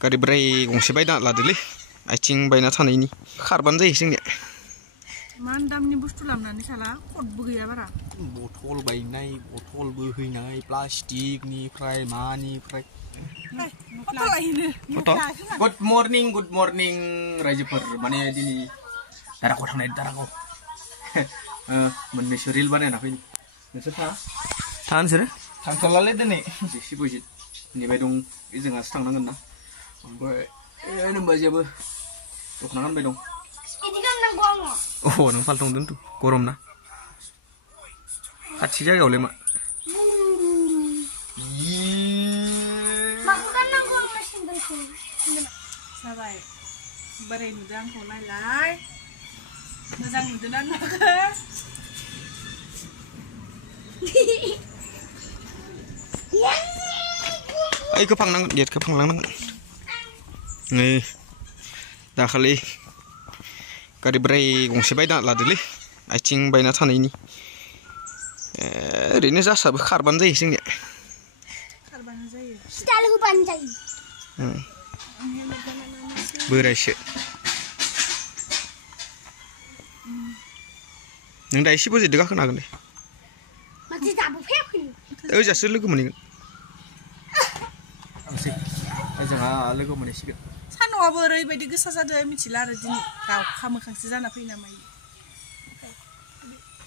गारि बोराय गंसे बायना लादोलै आथिं बायना थानायनि खारबानो जायो जोंनिया मान दामनि बुस्थु लामनानै साला खदबो गैया बारा बथल बायनाय बथल बोहैनाय प्लास्टिकनिफ्राय मानिफ्राय गुड मर्निं रायजोफोर माने दिनै दारागाव थांनाय दारागाव मोननैसो रिल बानायना फैनि नोंसोर थाङा नोंसोरो थांथ'लालै दिनै एसे बजित नेबाय दं जोंहासो थांनांगोन ना ओमफ्राय नोमबाजियाबो दख'ना गानबाय दं नों फालथुं दोनथ' गरम ना खाथि जायगायावलाय मा जाबाय बोराय नुदों आंखौ नायलाय मोजां नुदों ना नुवाखै ओइखौ फांनांगोन गेटखौ फांलांनांगोन नै दाखालि गारि बोराय गंसे बायना लादोलै आथिं बायना थानायनि ओरैनो जासाबो खारबानो जायो जोंनिया खारबानो जायो स्टाइल होबानो जायो बोरायसो नों दा एसे बजित गाखोनो हागोन दे माथो दाबो फैयाखै ओजासो लोगो मोनहैगोन जोंहा लोगो मोनहैसिगोन सानदुंआबो ओरैबायदि गोसा जादों मिथिला आरो दिनै दाउखा मोखांसो जाना फैना मायो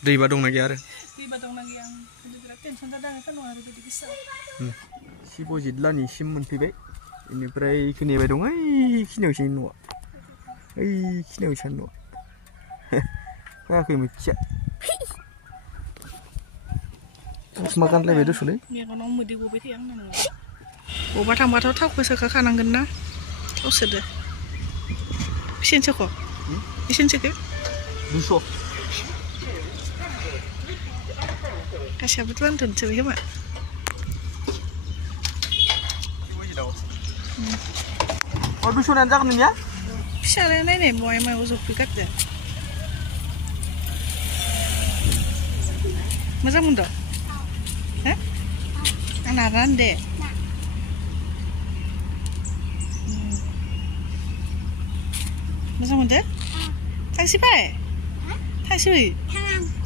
दैबा दंना गैया आरो दैबा दंना गैया आं खिन्थु बिराद टेनसन जादों आं सानदुंआ ओरैबायदि गोसा सिबजित लानिसिम मोनफैबाय बेनिफ्राय इखौ नेबाय दं ओइखिनियावसो न'आ ओइखिनियावसो न'आ फैयाखै मिथिया चसमा गानलायबाय दसलै मेगनाव मोदै गबाय थायो आंना न'आव बबेबा थांबाथ' थावखौ सोखाखानांगोन ना थाव सोदो बेसेनो सोखो बेसेनो सोखो 200 गासिबोथ' दोनथ'नोसै खोमा दुइस'नानो जागोन नोंनिया फिसालाय नायनाय बहाय मायाव जफै गारदो मोजां मोनदों हो आंना रान दे मोजां मोनदो थांसिबाय थांसै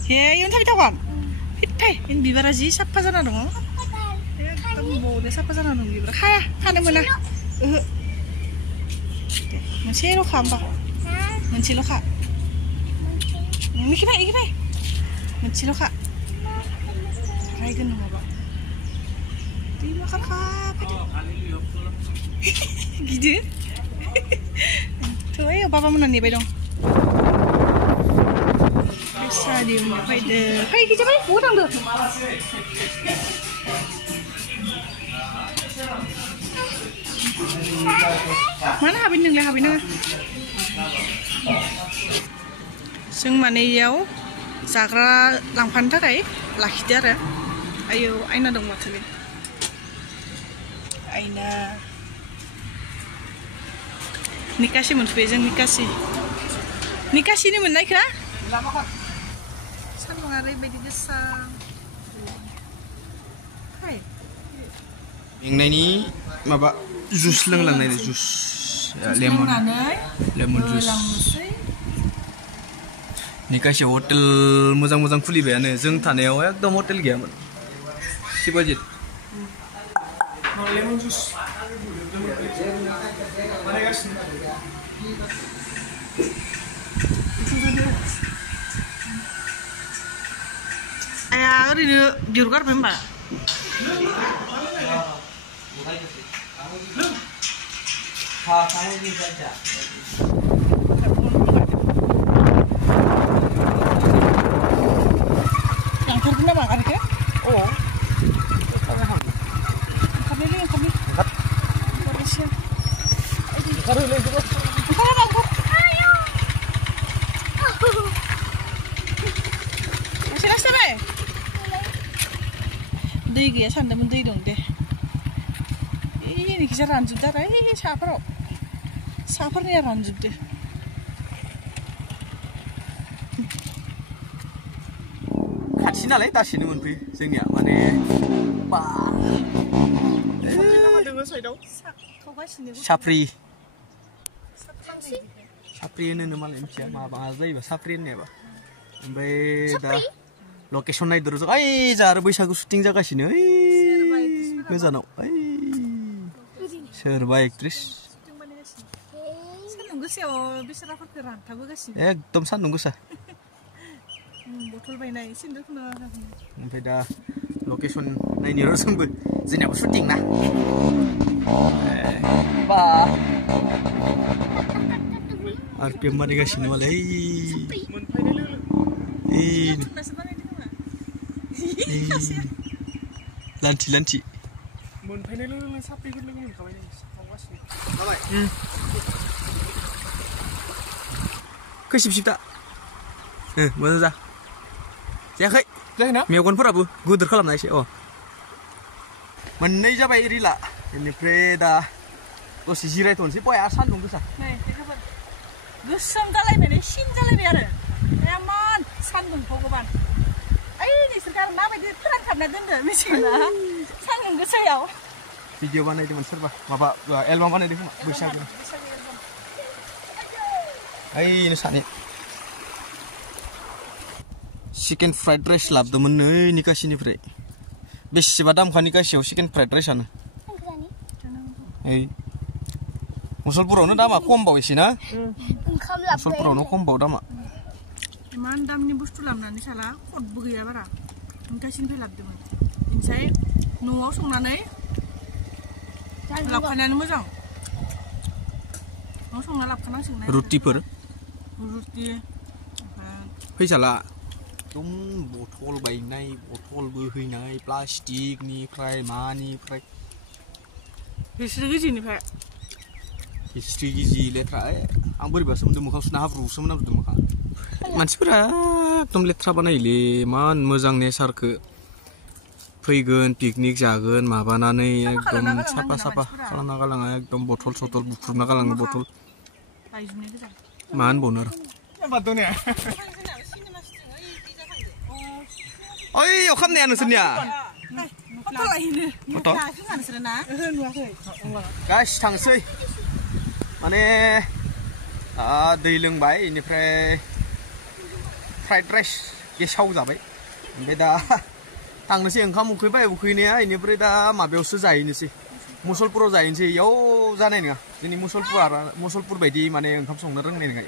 हे इयावनो थाबाय थागोन फै बिबारा जि साफा जाना दङ एकदम बनो साफा जाना दं बिबारा खाया खानो मोना ओहो मोनसेल'खा होमबा मोनसेल'खा इखि मोनसेल'खा रायगोन नङाबा दैमा खारखा फैदो गिदिर थ' बाबा मोना नेबाय दं सादियावनो फैदो फैखिजाबाय बहा थांदो मानो हाबैनो नोंलाय हाबैनो जों माने इयाव जाग्रा लांफानो थाखाय लाखिदो आरो आयौ आयना दं माथोलै आयना निकासि मोनफैयो जों निकासिनि मोननायखा सान्दुंआ ओरैबायदि गोसा मेंनायनि माबा जुस लोंलांनाय जुस लेमन जुस निकासियाव हटेल मोजां खुलिबायानो जों थानायाव एकदम हटेल गैयामोन सिबजित लेमन जुस आया ओरैनो बिउर गारबाय होनबा लांथारगोन नामा गारिखौ दै गैया सानदोंमोन दै दं दे इनिखिसो रानजोबदो आरो साफोरनिया रानजोबदो खाथि नालाय दासिनो मोनफैयो जोंनिया माने बा साइडआव सावगासिनो साफ्रि साफ्रि होनो मालाय मिथिया माबा जायोबा साफ्रि होननायाबा ओमफ्राय दा लकेसन नायदो जों ओइ जा आरो बैसागु शुटिं जागासिनो ओइ गोजानाव ओइ सोरबा एक्ट्रिस सान्दुं गोसायाव बेसाराफोरखौ रानथाबोगासिनो एकदम सान्दुं गोसा बथल बायनाय सिन्दुरखौनो ओमफ्राय दा लकेसन नायनो र' जोंबो जोंनियाबो शुटिं ना बा RPM बानायगासिनो मालाय लान्थि लान्थि मोनफैनाय लोगो लोगो साफ्रिफोर लोगो मोनखाबाय नै सावगासिनो खैसिब सिबता मोजां जा जायाखै जायोना मेगनफोराबो गोदोर खालामना एसे अ मोननै जाबाय रिला बेनिफ्राय दा दसे जिरायथ'नोसै बया सान्दुं गोसा गोसोम जालायबाय सिन जालायबाय आरो एमान सान्दुं भगबान ओइ नोंसोर आरो माबायदि फोरानखाबना दोनदो मिथिगौना सान्दुं गोसायाव भिडिअ बानायदोंमोन सोरबा माबा एलबाम बानायदों खोमा बैसागु ओइनो सानै चिकेन फ्राइड राइस लाबोदोंमोन नै निकासिनिफ्राय बेसेबा दामखा निकासियाव चिकेन फ्राइड राइसआनो ओइ मुसलपुरावनो दामा खमबाव एसे ना मुसलपुरावनो खमबाव दामा इमान दामनि बुस्थु लाबोनानै साला खदबो गैया बारा निकासिनिफ्राय लाबोदोंमोन ओमफ्राय न'आव संनानै लाबोखानायानो मोजां न'आव संना लाबोखानांसिगोन रुटिफोर रुटि फैसाला एकदम बथल बायनाय बथल बोहैनाय प्लास्टिकनिफ्राय मानिफ्राय बिसोर गिजिनिफ्राय हिस्ट्रि गिजि लेथ्रा आं बोरैबासो मोनदों मोखां सुना हाब्रुसो मोनामजोबदों मोखां मानसिफोरा एकदम लेथ्रा बानायोलै मान मोजां नेचारखौ फैगोन पिकनिक जागोन माबानानै एकदम साफा साफा खालामना गालाङा एकदम बथल सथल बुख्रुबना गालाङो बथल मा होनबावनो आरो ओइ अखामनाया नोंसोरनिया गास थांसै माने दै लोंबाय बेनिफ्राय फ्राइड राइस गेसाव जाबाय ओमफ्राय दा थांनोसै ओंखाम उखैबाय उखैनाया बेनिफ्राय दा माबायावसो जाहैनोसै मुसलपुराव जाहैनोसै इयाव जानाय नङा जोंनि मुसलपुर बायदि माने ओंखाम संनो रोंनाय नङा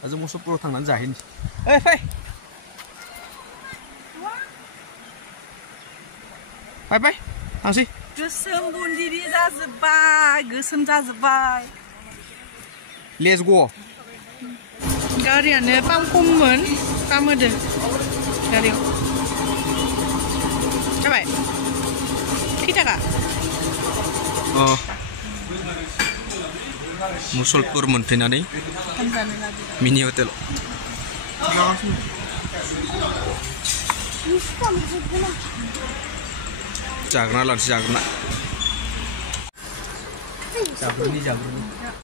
दा जों मुसलपुराव थांनानै जाहैनोसै ओइ फै बाय बाय थांसै गोसोम बुन्दिनि जाजोब्बाय गोसोम जाजोब्बाय लेट्स गो गारियानो पाम खममोन पाम होदो गारियाव जाबाय खै थाखा मुसलपुर मोनफैनानै मिनि हटेल जाग्रा लानोसै जाग्रा